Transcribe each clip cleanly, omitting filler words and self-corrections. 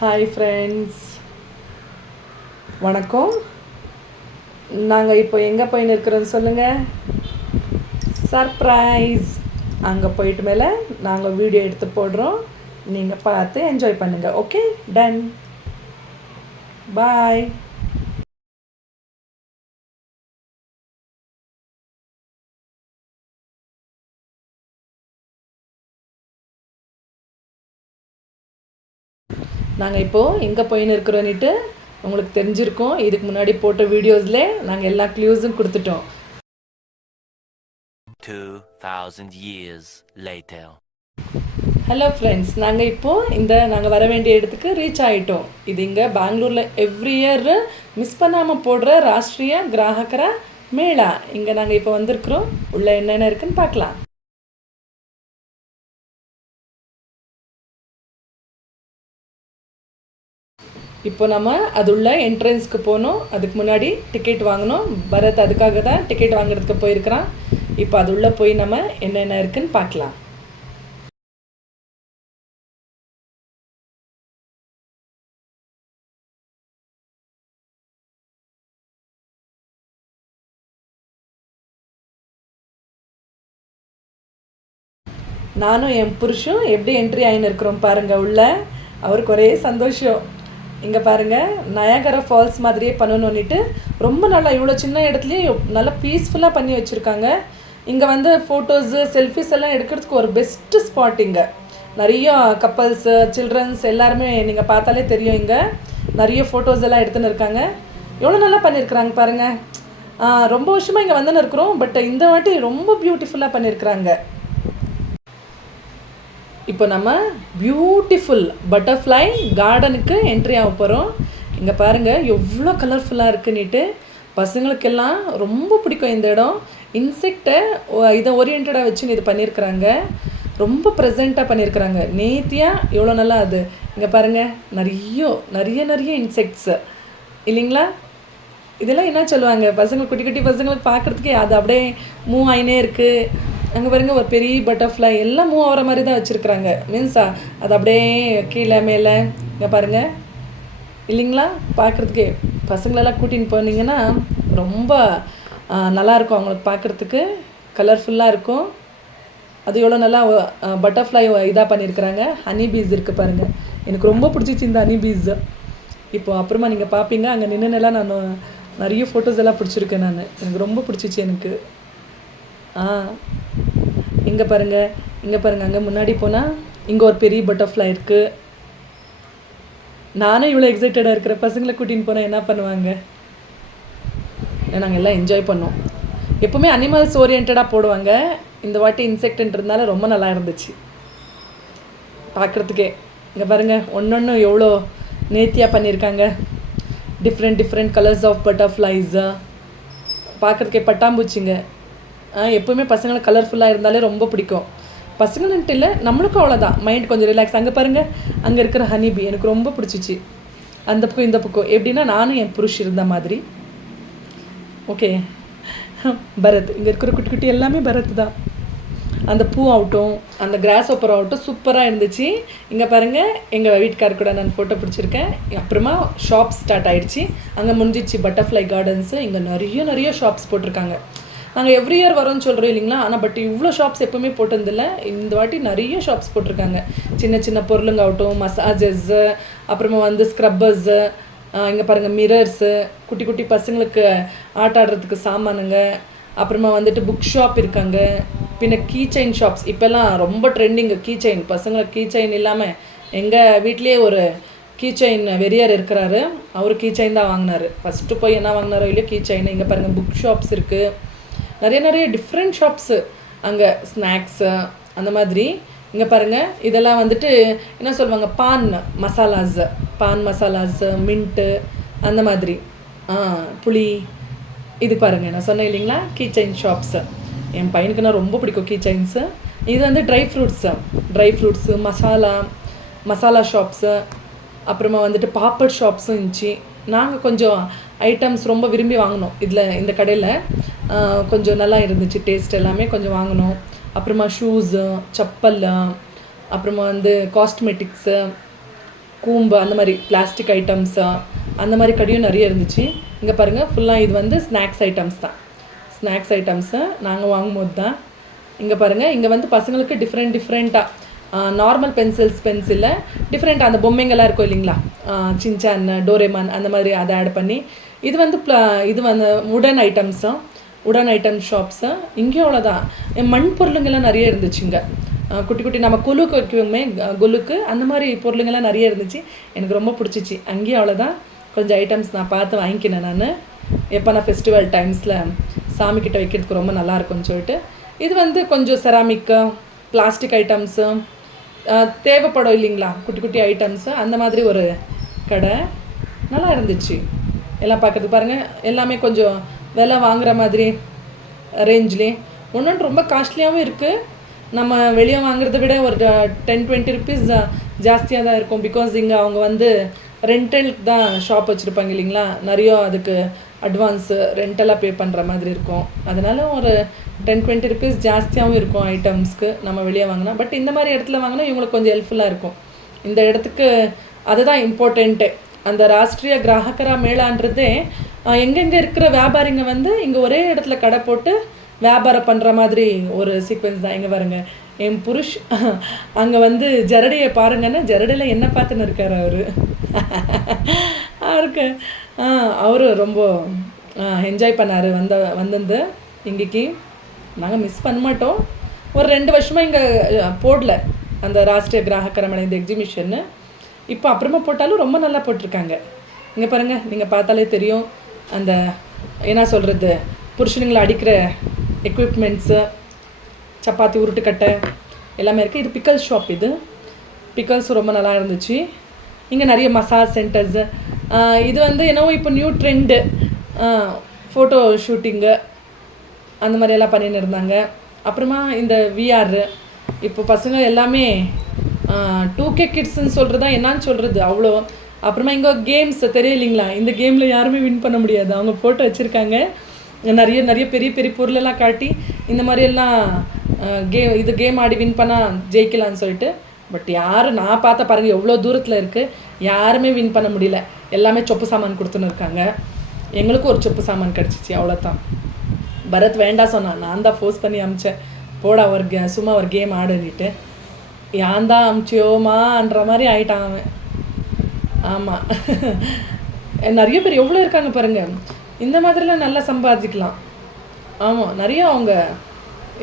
Hi friends, வணக்கம். நாங்கள் இப்போ எங்கே போயின்னு இருக்கிறோன்னு சொல்லுங்கள். சர்ப்ரைஸ். அங்கே போயிட்டு மேலே நாங்கள் வீடியோ எடுத்து போடுறோம். நீங்கள் பார்த்து என்ஜாய் பண்ணுங்கள். Okay, done. பாய். நாங்கள் இப்போது எங்கே போயின்னு இருக்கிறோன்னுட்டு உங்களுக்கு தெரிஞ்சிருக்கோம். இதுக்கு முன்னாடி போட்ட வீடியோஸில் நாங்கள் எல்லா க்ளூஸும் கொடுத்துட்டோம். 2000 years later. ஹலோ ஃப்ரெண்ட்ஸ், நாங்கள் வர வேண்டிய இடத்துக்கு ரீச் ஆகிட்டோம். இது இங்கே பெங்களூரில் எவ்ரி இயர் மிஸ் பண்ணாமல் போடுற ராஷ்ட்ரிய கிராஹகர மேளா. இங்கே நாங்கள் இப்போ வந்திருக்கிறோம். உள்ளே என்னென்ன இருக்குன்னு பார்க்கலாம். இப்போ நம்ம அதுள்ள என்ட்ரன்ஸ்க்கு போகணும். அதுக்கு முன்னாடி டிக்கெட் வாங்கணும். பரத் அதுக்காக தான் டிக்கெட் வாங்குறதுக்கு போயிருக்கிறான். இப்போ அதுள்ளே போய் நம்ம என்னென்ன இருக்குன்னு பார்க்கலாம். நானும் என் புருஷும் எப்படி என்ட்ரி ஆகின்னு இருக்கிறோம் பாருங்கள். உள்ள அவருக்கு ஒரே சந்தோஷம். இங்கே பாருங்கள், நயாகரா ஃபால்ஸ் மாதிரியே பண்ணணுன்னுட்டு ரொம்ப நல்லா இவ்வளோ சின்ன இடத்துலையே நல்லா பீஸ்ஃபுல்லாக பண்ணி வச்சுருக்காங்க. இங்கே வந்து ஃபோட்டோஸு செல்ஃபிஸ் எல்லாம் எடுக்கிறதுக்கு ஒரு பெஸ்ட்டு ஸ்பாட். இங்கே நிறைய கப்பல்ஸு சில்ட்ரன்ஸ் எல்லாருமே நீங்கள் பார்த்தாலே தெரியும். இங்கே நிறைய ஃபோட்டோஸ் எல்லாம் எடுத்துன்னு இருக்காங்க. எவ்வளோ நல்லா பண்ணியிருக்கிறாங்க பாருங்கள். ரொம்ப வருஷமாக இங்கே வந்துன்னு இருக்கிறோம். பட் இந்த வாட்டி ரொம்ப பியூட்டிஃபுல்லாக பண்ணியிருக்கிறாங்க. இப்போ நம்ம பியூட்டிஃபுல் பட்டர்ஃப்ளை கார்டனுக்கு என்ட்ரி ஆக போகிறோம். இங்கே பாருங்கள் எவ்வளோ கலர்ஃபுல்லாக இருக்குன்னுட்டு. பசங்களுக்கெல்லாம் ரொம்ப பிடிக்கும் இந்த இடம். இன்செக்டை இதை ஓரியன்டாக வச்சு இது பண்ணியிருக்கிறாங்க. ரொம்ப ப்ரெசண்ட்டாக பண்ணியிருக்கிறாங்க. நேத்தியாக எவ்வளோ நல்லா அது. இங்கே பாருங்கள், நிறைய இன்செக்ட்ஸு இல்லைங்களா. இதெல்லாம் என்ன சொல்லுவாங்க, பசங்க குட்டி குட்டி பசங்களுக்கு பார்க்குறதுக்கே அது அப்படியே மூவ் ஆகினே இருக்குது. அங்கே பாருங்கள், ஒரு பெரிய பட்டர்ஃப்ளை எல்லாம் மூவ் ஆகிற மாதிரி தான் வச்சுருக்குறாங்க. மீன்ஸா அது அப்படியே கீழே மேலே. இங்கே பாருங்கள் இல்லைங்களா. பார்க்குறதுக்கே பசங்களெல்லாம் கூட்டின்னு போனீங்கன்னா ரொம்ப நல்லாயிருக்கும். அவங்களுக்கு பார்க்குறதுக்கு கலர்ஃபுல்லாக இருக்கும். அது எவ்வளோ நல்லா பட்டர்ஃப்ளை இதாக பண்ணியிருக்கிறாங்க. ஹனி பீஸ் இருக்குது பாருங்கள். எனக்கு ரொம்ப பிடிச்சிச்சு இந்த ஹனி பீஸ். இப்போது அப்புறமா நீங்கள் பார்ப்பீங்க. அங்கே நின்றுனெல்லாம் நான் நிறைய ஃபோட்டோஸ் எல்லாம் பிடிச்சிருக்கேன். எனக்கு ரொம்ப பிடிச்சிச்சு எனக்கு. இங்கே பாருங்கள் அங்கே முன்னாடி போனால் இங்கே ஒரு பெரிய பட்டர்ஃப்ளை இருக்குது. நானும் இவ்வளோ எக்ஸைட்டடாக இருக்கிற பசங்களை கூட்டின்னு போனால் என்ன பண்ணுவாங்க. நாங்கள் எல்லாம் என்ஜாய் பண்ணோம். எப்போவுமே அனிமல்ஸ் ஓரியன்டாக போடுவாங்க. இந்த வாட்டி இன்செக்ட்ன்றதுனால ரொம்ப நல்லா இருந்துச்சு பார்க்குறதுக்கே. இங்கே பாருங்கள், ஒன்று எவ்வளோ நேர்த்தியாக பண்ணியிருக்காங்க. டிஃப்ரெண்ட் கலர்ஸ் ஆஃப் பட்டர்ஃப்ளைஸு பார்க்குறதுக்கே. பட்டாம்பூச்சிங்க எப்போவுமே பசங்களுக்கு கலர்ஃபுல்லாக இருந்தாலே ரொம்ப பிடிக்கும். பசங்கள்ன்ட்டு இல்லை, நம்மளுக்கும் அவ்வளோதான். மைண்ட் கொஞ்சம் ரிலாக்ஸ். அங்கே பாருங்கள், அங்கே இருக்கிற ஹனிபி எனக்கு ரொம்ப பிடிச்சிச்சு. அந்த பக்கம் இந்த பக்கம் எப்படின்னா நானும் என் புருஷ் இருந்த மாதிரி. ஓகே, பரத் இங்கே இருக்கிற குட்டி குட்டி எல்லாமே பரத் தான். அந்த பூ ஆகட்டும், அந்த கிராஸ் ஓப்பர் ஆகட்டும் சூப்பராக இருந்துச்சு. இங்கே பாருங்கள், எங்கள் வீட்டுக்காரர் கூட நான் ஃபோட்டோ பிடிச்சிருக்கேன். அப்புறமா ஷாப்ஸ் ஸ்டார்ட் ஆகிடுச்சு. அங்கே முடிஞ்சிச்சு பட்டர்ஃப்ளை கார்டன்ஸு. இங்கே நிறைய ஷாப்ஸ் போட்டிருக்காங்க. நாங்கள் எவ்ரி இயர் வரோன்னு சொல்கிறோம் இல்லைங்களா. ஆனால் பட் இவ்வளோ ஷாப்ஸ் எப்போவுமே போட்டதில்லை. இந்த வாட்டி நிறைய ஷாப்ஸ் போட்டிருக்காங்க. சின்ன பொருளுங்காகட்டும், மசாஜஸ்ஸு, அப்புறமா வந்து ஸ்க்ரப்பர்ஸு, இங்கே பாருங்கள் மிரர்ஸு, குட்டி பசங்களுக்கு ஆட்டாடுறதுக்கு சாமானுங்க, அப்புறமா வந்துட்டு புக் ஷாப் இருக்காங்க. பின்ன கீ செயின் ஷாப்ஸ் இப்போல்லாம் ரொம்ப ட்ரெண்டிங்கு. கீ செயின் பசங்களுக்கு கீ செயின் இல்லாமல் எங்கள் வீட்லேயே ஒரு கீ செயின் வெறியர் இருக்கிறாரு. அவர் கீ செயின் தான் வாங்கினார். ஃபஸ்ட்டு போய் என்ன வாங்கினாரோ இல்லையோ கீ செயின். இங்கே பாருங்கள் புக் ஷாப்ஸ் இருக்குது. நிறைய டிஃப்ரெண்ட் ஷாப்ஸு. அங்கே ஸ்நாக்ஸு அந்த மாதிரி. இங்கே பாருங்கள், இதெல்லாம் வந்துட்டு என்ன சொல்லுவாங்க, பான் மசாலாஸு, மின்ட்டு அந்த மாதிரி. புளி. இது பாருங்கள், நான் சொன்னேன் இல்லைங்களா கீ செயின் ஷாப்ஸு. என் பையனுக்கு நான் ரொம்ப பிடிக்கும் கீ செயின்ஸு. இது வந்து ட்ரை ஃப்ரூட்ஸு, மசாலா ஷாப்ஸு, அப்புறமா வந்துட்டு பாப்பட் ஷாப்ஸும் இருந்துச்சு. நாங்கள் கொஞ்சம் ஐட்டம்ஸ் ரொம்ப விரும்பி வாங்கினோம். இந்த கடையில் கொஞ்சம் நல்லா இருந்துச்சு. டேஸ்ட் எல்லாமே கொஞ்சம் வாங்கினோம். அப்புறமா ஷூஸு, செப்பல், அப்புறமா வந்து காஸ்மெட்டிக்ஸு, கூம்பு அந்த மாதிரி பிளாஸ்டிக் ஐட்டம்ஸு அந்த மாதிரி கடையும் நிறைய இருந்துச்சு. இங்கே பாருங்கள் ஃபுல்லாக இது வந்து ஸ்நாக்ஸ் ஐட்டம்ஸ் தான். ஸ்நாக்ஸ் ஐட்டம்ஸு நாங்கள் வாங்கும்போது தான். இங்கே பாருங்கள் இங்கே வந்து பசங்களுக்கு டிஃப்ரெண்ட்டாக நார்மல் பென்சிலில் டிஃப்ரெண்ட்டாக அந்த பொம்மைங்கள்லாம் இருக்கும் இல்லைங்களா, சின்சான், டோரேமான் அந்த மாதிரி அதை ஆட் பண்ணி இது வந்து இது வந்து உடன் ஐட்டம் ஷாப்ஸு. இங்கேயும் அவ்வளோதான். மண் பொருளுங்கள்லாம் நிறைய இருந்துச்சுங்க. குட்டி குட்டி நம்ம குலுக்கு வைக்குவோமே குலுக்கு அந்த மாதிரி பொருளுங்கள்லாம் நிறைய இருந்துச்சு. எனக்கு ரொம்ப பிடிச்சிச்சு. அங்கேயும் அவ்வளோதான். கொஞ்சம் ஐட்டம்ஸ் நான் பார்த்து வாங்கிக்கினேன் நான். எப்போ நான் ஃபெஸ்டிவல் டைம்ஸில் சாமிக்கிட்ட வைக்கிறதுக்கு ரொம்ப நல்லாயிருக்கும்னு சொல்லிட்டு. இது வந்து கொஞ்சம் செராமிக்கு, பிளாஸ்டிக் ஐட்டம்ஸு தேவைப்படும் இல்லைங்களா, குட்டி குட்டி ஐட்டம்ஸு அந்த மாதிரி ஒரு கடை நல்லா இருந்துச்சு. எல்லாம் பார்க்குறதுக்கு பாருங்கள் எல்லாமே கொஞ்சம் விலை வாங்குகிற மாதிரி ரேஞ்சிலே. ஒன்று ரொம்ப காஸ்ட்லியாகவும் இருக்குது. நம்ம வெளியே வாங்குறத விட ஒரு 10-20 ருபீஸ் ஜாஸ்தியாக தான் இருக்கும். பிகாஸ் இங்கே அவங்க வந்து ரெண்டலுக்கு தான் ஷாப் வச்சுருப்பாங்க இல்லைங்களா, நிறைய அதுக்கு அட்வான்ஸு ரெண்டலாக பே பண்ணுற மாதிரி இருக்கும். அதனால் ஒரு 10-20 ருபீஸ் ஜாஸ்தியாகவும் இருக்கும் ஐட்டம்ஸ்க்கு நம்ம வெளியே வாங்கினா. பட் இந்த மாதிரி இடத்துல வாங்கினா இவங்களுக்கு கொஞ்சம் ஹெல்ப்ஃபுல்லாக இருக்கும். இந்த இடத்துக்கு அதுதான் இம்பார்ட்டண்ட்டு. அந்த ராஷ்ட்ரிய கிராஹகரா மேளான்றதே எங்கெங்கே இருக்கிற வியாபாரிங்க வந்து இங்கே ஒரே இடத்துல கடை போட்டு வியாபாரம் பண்ணுற மாதிரி ஒரு சீக்வன்ஸ் தான். எங்கே பாருங்க என் புருஷ் அங்கே வந்து ஜரடியை பாருங்கன்னா ஜரடியில் என்ன பார்த்துன்னு இருக்கார் அவருக்கு. அவரு ரொம்ப என்ஜாய் பண்ணார் வந்து இங்கேக்கு. நாங்கள் மிஸ் பண்ண மாட்டோம். ஒரு 2 வருஷமாக இங்கே போடல அந்த ராஷ்ட்ரிய கிராஹகரா மேளா இந்த எக்ஸிபிஷன்னு. இப்போ அப்புறமா போட்டாலும் ரொம்ப நல்லா போட்டிருக்காங்க. இங்கே பாருங்கள் நீங்கள் பார்த்தாலே தெரியும். அந்த என்ன சொல்கிறது, புருஷனுங்களை அடிக்கிற எக்யூப்மெண்ட்ஸு, சப்பாத்தி உருட்டுக்கட்டை எல்லாமே இருக்குது. இது பிக்கல் ஷாப். இது பிக்கல்ஸ் ரொம்ப நல்லா இருந்துச்சு. இங்கே நிறைய மசாஜ் சென்டர்ஸு. இது வந்து என்னவோ இப்போ நியூ ட்ரெண்டு ஃபோட்டோ ஷூட்டிங்கு அந்த மாதிரி எல்லாம் பண்ணின்னு இருந்தாங்க. அப்புறமா இந்த விஆர் இப்போ பசங்க எல்லாமே 2K கிட்ஸ்ன்னு சொல்கிறதா என்னான்னு சொல்கிறது அவ்வளோ. அப்புறமா இங்கே கேம்ஸ் தெரியும் இல்லைங்களா, இந்த கேமில் யாருமே வின் பண்ண முடியாது. அவங்க ஃபோட்டோ வச்சுருக்காங்க, நிறைய நிறைய பெரிய பெரிய பொருளெல்லாம் காட்டி இந்த மாதிரியெல்லாம் கேம் ஆடி வின் பண்ணால் ஜெயிக்கலான்னு சொல்லிட்டு. பட் யாரும் நான் பார்த்த பாருங்கள் எவ்வளோ தூரத்தில் இருக்குது, யாருமே வின் பண்ண முடியல. எல்லாமே சொப்பு சாமான் கொடுத்துன்னு இருக்காங்க. எங்களுக்கும் ஒரு சொப்பு சாமான் கிடச்சிச்சு, அவ்வளோதான். பரத் வேண்டாம் சொன்னான், நான் தான் ஃபோர்ஸ் பண்ணி அமிச்சேன், போடா சும்மா ஒரு கேம் ஆடுன்னுட்டு. ஏன் தான் அமிச்சியோமான்ற மாதிரி ஆயிட்டான் அவன். ஆமாம், நிறைய பேர் எவ்வளோ இருக்காங்க பாருங்கள். இந்த மாதிரிலாம் நல்லா சம்பாதிக்கலாம். ஆமாம், நிறைய அவங்க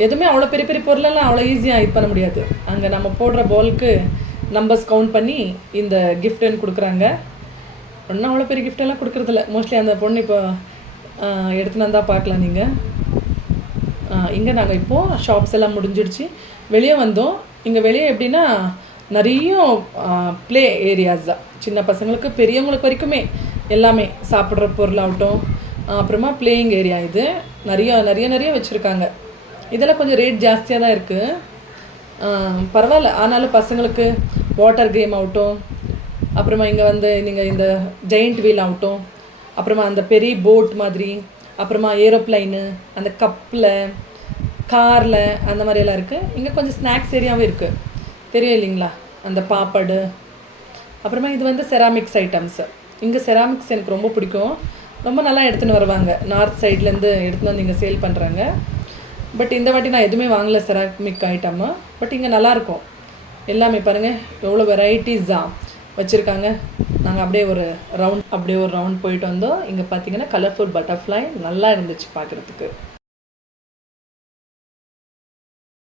எதுவுமே அவ்வளோ பெரிய பெரிய பொருளெல்லாம் அவ்வளோ ஈஸியாக இது பண்ண முடியாது. அங்கே நம்ம போடுற பாலுக்கு நம்பர்ஸ் கவுண்ட் பண்ணி இந்த கிஃப்ட்டுன்னு கொடுக்குறாங்க. ஒன்றும் அவ்வளோ பெரிய கிஃப்டெல்லாம் கொடுக்குறதில்ல. மோஸ்ட்லி அந்த பொண்ணு இப்போ எடுத்துன்னு வந்தால் பார்க்கலாம் நீங்கள். இங்கே நாங்கள் இப்போது ஷாப்ஸ் எல்லாம் முடிஞ்சிடுச்சு, வெளியே வந்தோம். இங்கே வெளியே எப்படின்னா நிறைய ப்ளே ஏரியாஸ் தான், சின்ன பசங்களுக்கு பெரியவங்களுக்கு வரைக்குமே எல்லாமே சாப்பிட்ற பொருளாகட்டும். அப்புறமா பிளேயிங் ஏரியா இது நிறைய நிறைய நிறைய வச்சுருக்காங்க. இதெல்லாம் கொஞ்சம் ரேட் ஜாஸ்தியாக தான் இருக்குது, பரவாயில்ல. ஆனாலும் பசங்களுக்கு வாட்டர் கேம் ஆகட்டும், அப்புறமா இங்கே வந்து நீங்கள் இந்த ஜெயிண்ட் வீல் ஆகட்டும், அப்புறமா அந்த பெரிய போட் மாதிரி, அப்புறமா ஏரோப்ளைனு, அந்த கப்பில், காரில் அந்த மாதிரியெல்லாம் இருக்குது. இங்கே கொஞ்சம் ஸ்நாக்ஸ் ஏரியாவும் இருக்குது, தெரியும் இல்லைங்களா, அந்த பாப்படு. அப்புறமா இது வந்து செராமிக்ஸ் ஐட்டம்ஸு. இங்கே செராமிக்ஸ் எனக்கு ரொம்ப பிடிக்கும், ரொம்ப நல்லா எடுத்துன்னு வருவாங்க. நார்த் சைட்லேருந்து எடுத்துன்னு வந்து இங்கே சேல் பண்ணுறாங்க. பட் இந்த வாட்டி நான் எதுவுமே வாங்கலை செராமிக் ஐட்டம்மு. பட் இங்கே நல்லாயிருக்கும் எல்லாமே. பாருங்கள் எவ்வளோ வெரைட்டிஸ் தான் வச்சுருக்காங்க. நாங்கள் அப்படியே ஒரு ரவுண்ட் போயிட்டு வந்தோம். இங்கே பார்த்தீங்கன்னா கலர்ஃபுல் பட்டர்ஃப்ளை நல்லா இருந்துச்சு பார்க்குறதுக்கு.